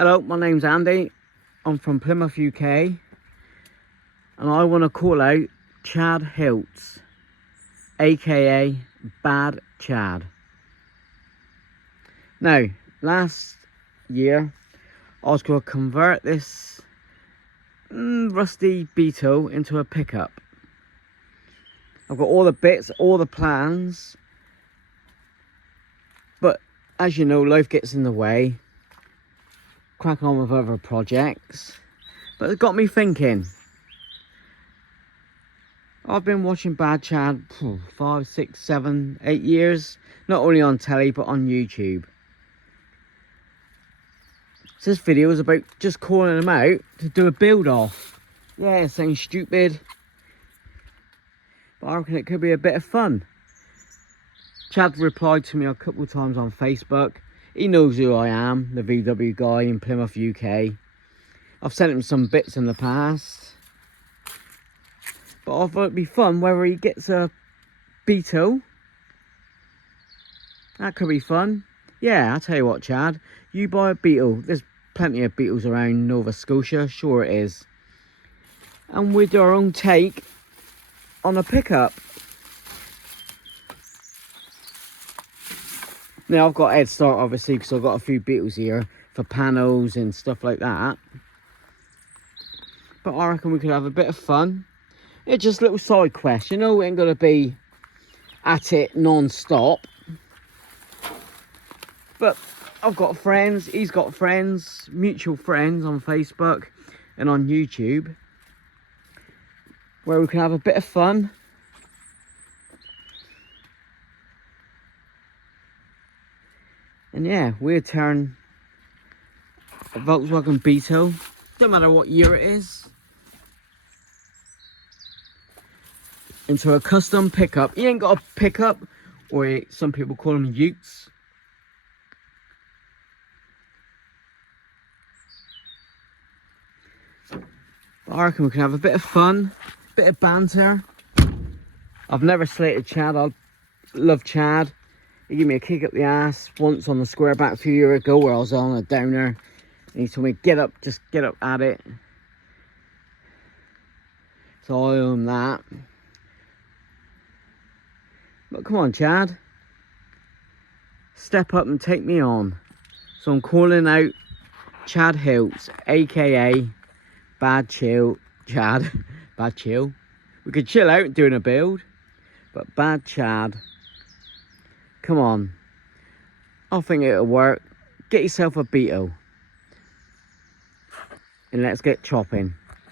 Hello, my name's Andy. I'm from Plymouth, UK, and I want to call out Chad Hiltz, aka Bad Chad. Now, last year I was going to convert this rusty Beetle into a pickup. I've got all the bits, all the plans, but as you know, life gets in the way. Crack on with other projects, but it got me thinking. I've been watching Bad Chad 5, 6, 7, 8 years, not only on telly but on YouTube. So this video is about just calling them out to do a build off. Yeah, it sounds stupid, but I reckon it could be a bit of fun. Chad replied to me a couple of times on Facebook. He knows who I am, the VW guy in Plymouth, UK. I've sent him some bits in the past, but I thought it'd be fun whether he gets a Beetle. That could be fun. Yeah, I'll tell you what, Chad, you buy a Beetle. There's plenty of Beetles around Nova Scotia, sure it is. And we'll do our own take on a pickup. Now, I've got a head start, obviously, because I've got a few Beetles here for panels and stuff like that. But I reckon we could have a bit of fun. It's just a little side quest, you know, we ain't going to be at it non-stop. But I've got friends, he's got friends, mutual friends on Facebook and on YouTube, where we can have a bit of fun. And yeah, we'll turn a Volkswagen Beetle, don't matter what year it is, into a custom pickup. You ain't got a pickup, or some people call them utes. But I reckon we can have a bit of fun, a bit of banter. I've never slated Chad. I love Chad. He gave me a kick up the ass once on the square back a few years ago where I was on a downer. And he told me, get up, just get up at it. So I owe him that. But come on, Chad. Step up and take me on. So I'm calling out Chad Hiltz, aka Bad Chill. Chad. Bad Chill. We could chill out doing a build. But Bad Chad. Come on. I think it'll work. Get yourself a Beetle. And let's get chopping.